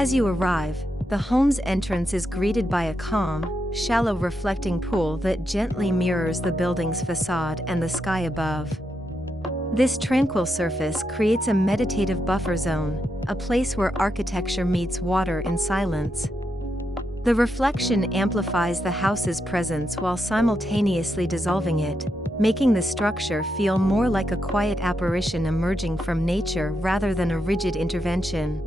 As you arrive, the home's entrance is greeted by a calm, shallow reflecting pool that gently mirrors the building's facade and the sky above. This tranquil surface creates a meditative buffer zone, a place where architecture meets water in silence. The reflection amplifies the house's presence while simultaneously dissolving it, making the structure feel more like a quiet apparition emerging from nature rather than a rigid intervention.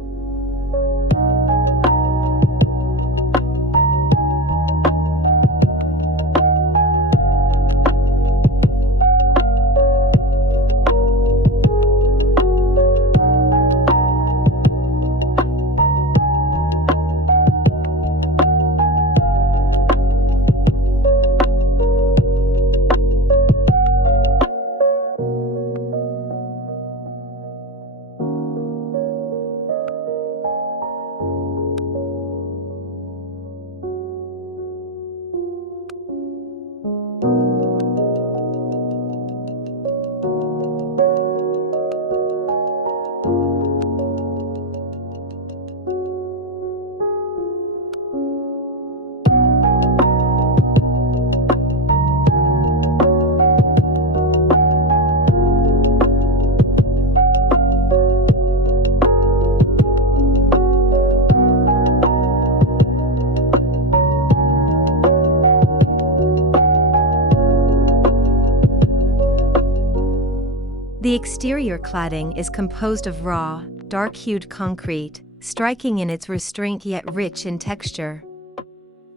The exterior cladding is composed of raw, dark-hued concrete, striking in its restraint yet rich in texture.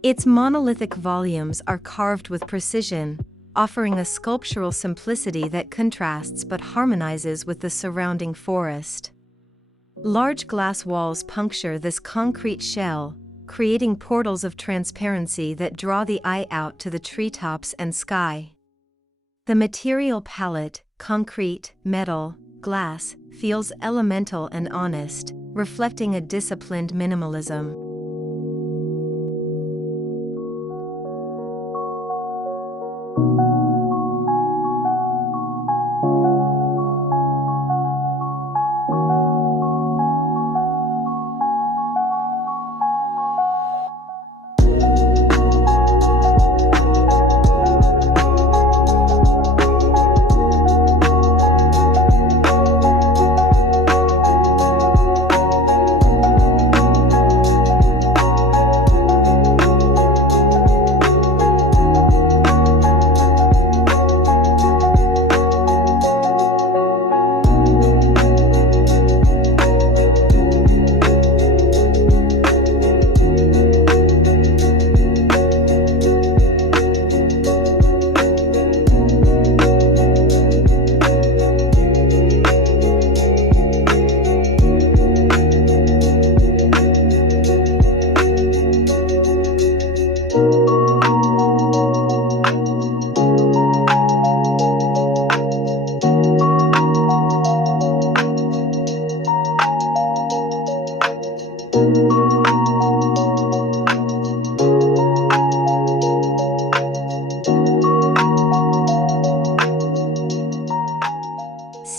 Its monolithic volumes are carved with precision, offering a sculptural simplicity that contrasts but harmonizes with the surrounding forest. Large glass walls puncture this concrete shell, creating portals of transparency that draw the eye out to the treetops and sky. The material palette, concrete, metal, glass, feels elemental and honest, reflecting a disciplined minimalism.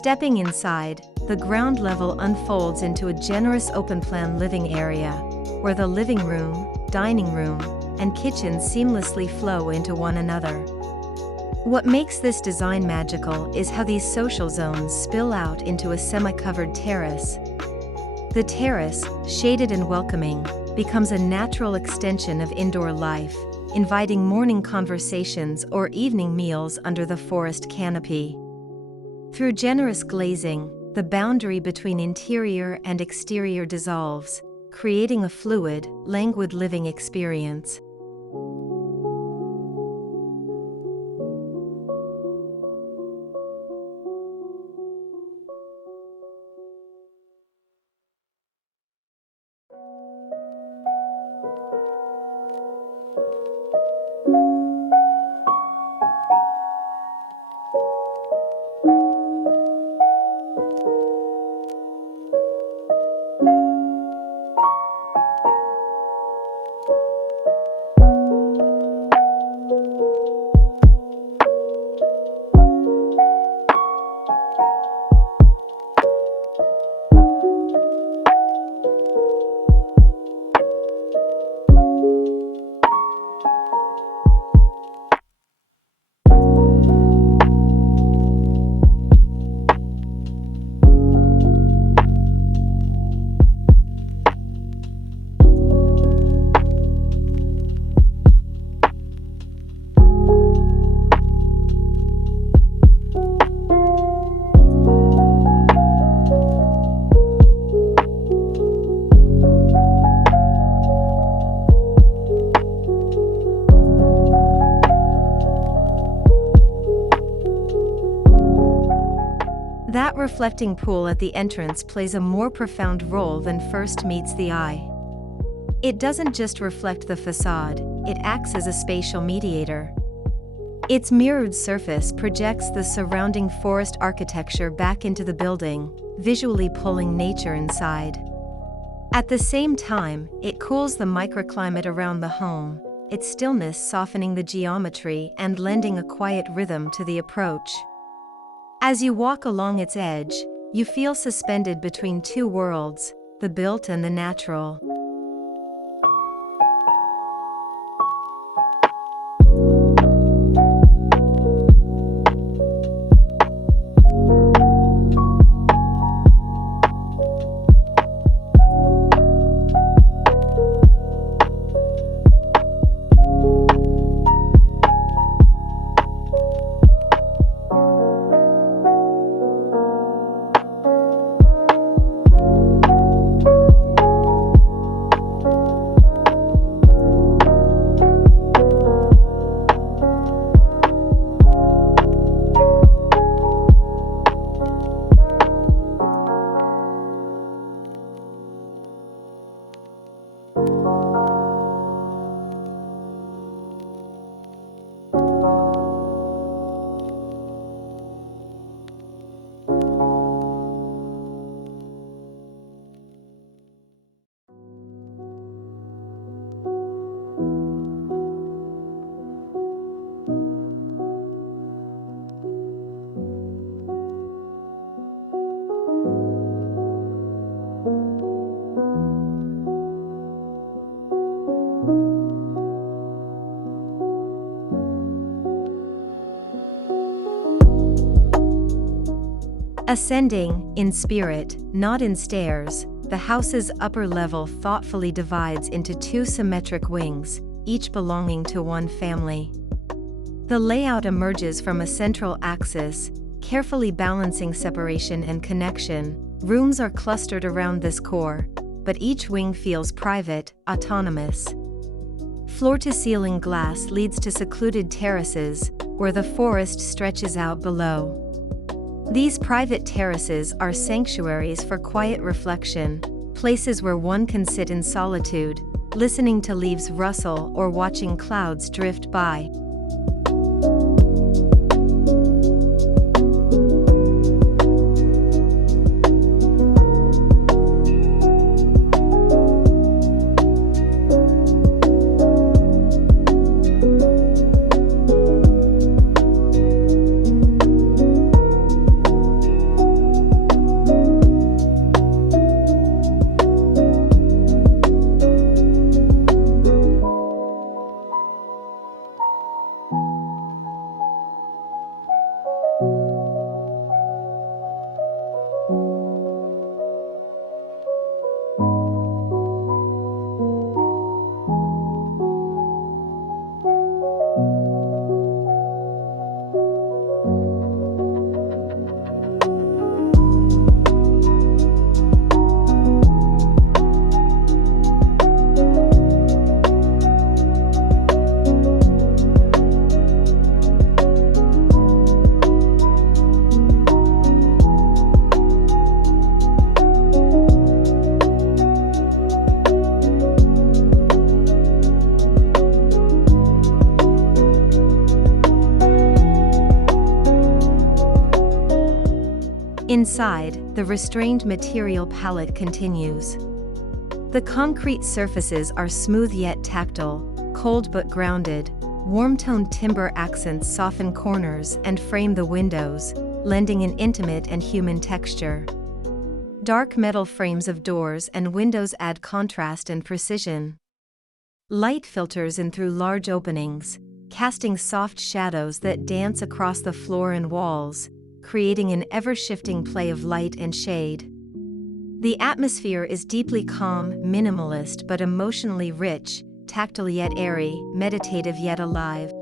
Stepping inside, the ground level unfolds into a generous open-plan living area, where the living room, dining room, and kitchen seamlessly flow into one another. What makes this design magical is how these social zones spill out into a semi-covered terrace. The terrace, shaded and welcoming, becomes a natural extension of indoor life, inviting morning conversations or evening meals under the forest canopy. Through generous glazing, the boundary between interior and exterior dissolves, creating a fluid, languid living experience. reflecting pool at the entrance plays a more profound role than first meets the eye. It doesn't just reflect the facade, it acts as a spatial mediator. Its mirrored surface projects the surrounding forest architecture back into the building, visually pulling nature inside. At the same time, it cools the microclimate around the home, its stillness softening the geometry and lending a quiet rhythm to the approach. As you walk along its edge, you feel suspended between two worlds, the built and the natural. Ascending, in spirit, not in stairs, the house's upper level thoughtfully divides into two symmetric wings, each belonging to one family. The layout emerges from a central axis, carefully balancing separation and connection. Rooms are clustered around this core, but each wing feels private, autonomous. Floor-to-ceiling glass leads to secluded terraces, where the forest stretches out below. These private terraces are sanctuaries for quiet reflection, places where one can sit in solitude, listening to leaves rustle or watching clouds drift by. Inside, the restrained material palette continues. The concrete surfaces are smooth yet tactile, cold but grounded. Warm-toned timber accents soften corners and frame the windows, lending an intimate and human texture. Dark metal frames of doors and windows add contrast and precision. Light filters in through large openings, casting soft shadows that dance across the floor and walls, creating an ever-shifting play of light and shade. The atmosphere is deeply calm, minimalist but emotionally rich, tactile yet airy, meditative yet alive.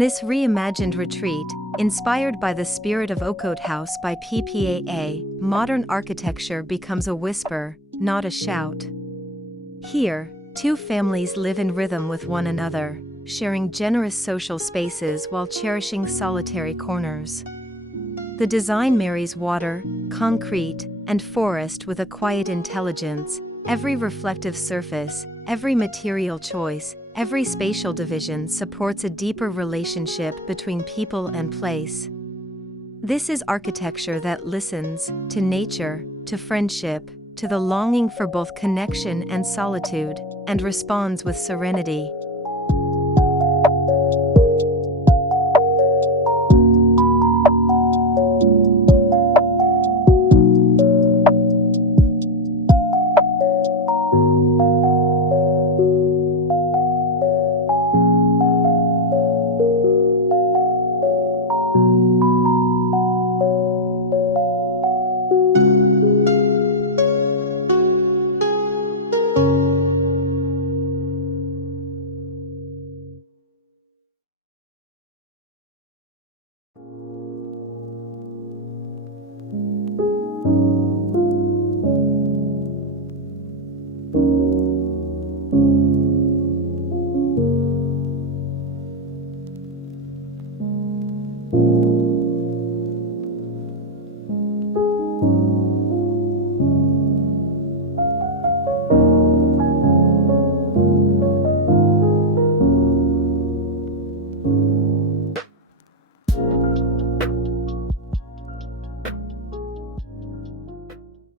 this reimagined retreat, inspired by the spirit of Ocote House by PPAA, modern architecture becomes a whisper, not a shout. Here, two families live in rhythm with one another, sharing generous social spaces while cherishing solitary corners. The design marries water, concrete, and forest with a quiet intelligence. Every reflective surface, every material choice, every spatial division supports a deeper relationship between people and place. This is architecture that listens to nature, to friendship, to the longing for both connection and solitude, and responds with serenity.